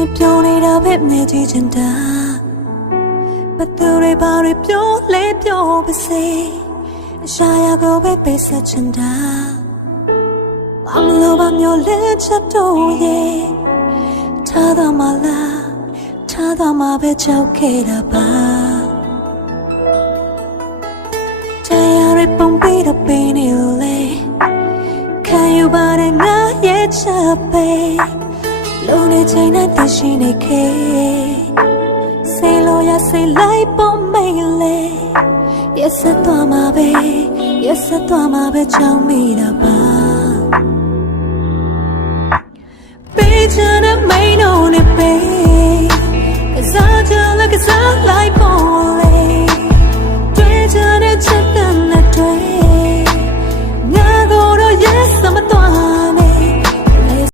နေပြောနေတာပဲနေကြည့်ချင်တာဘသူတွေဘာတွေပြောလဲပြောပါစေအရှာရကိုပဲပေးဆက်ချင်တာဘာမလို့ဘာမျိုးလဲချက်တော့ရဲ့ထားတော့မလားထားတော့မပဲကြောက်ခဲ့တာပါတရားရပုံပြီးတော့ပင်းနေလေခံယူပါတဲ့ငါရဲ့ချက်ပဲ လုံးနေချိန်နဲ့တရှိနေခဲ့စေလို့ရစေလိုက်ပုံမိတ်လေ Yes သွားမှာပဲ Yes သွားမှာပဲကြောင်းမိတာပါပေးချင်တဲ့မိန်တို့နဲ့ပေး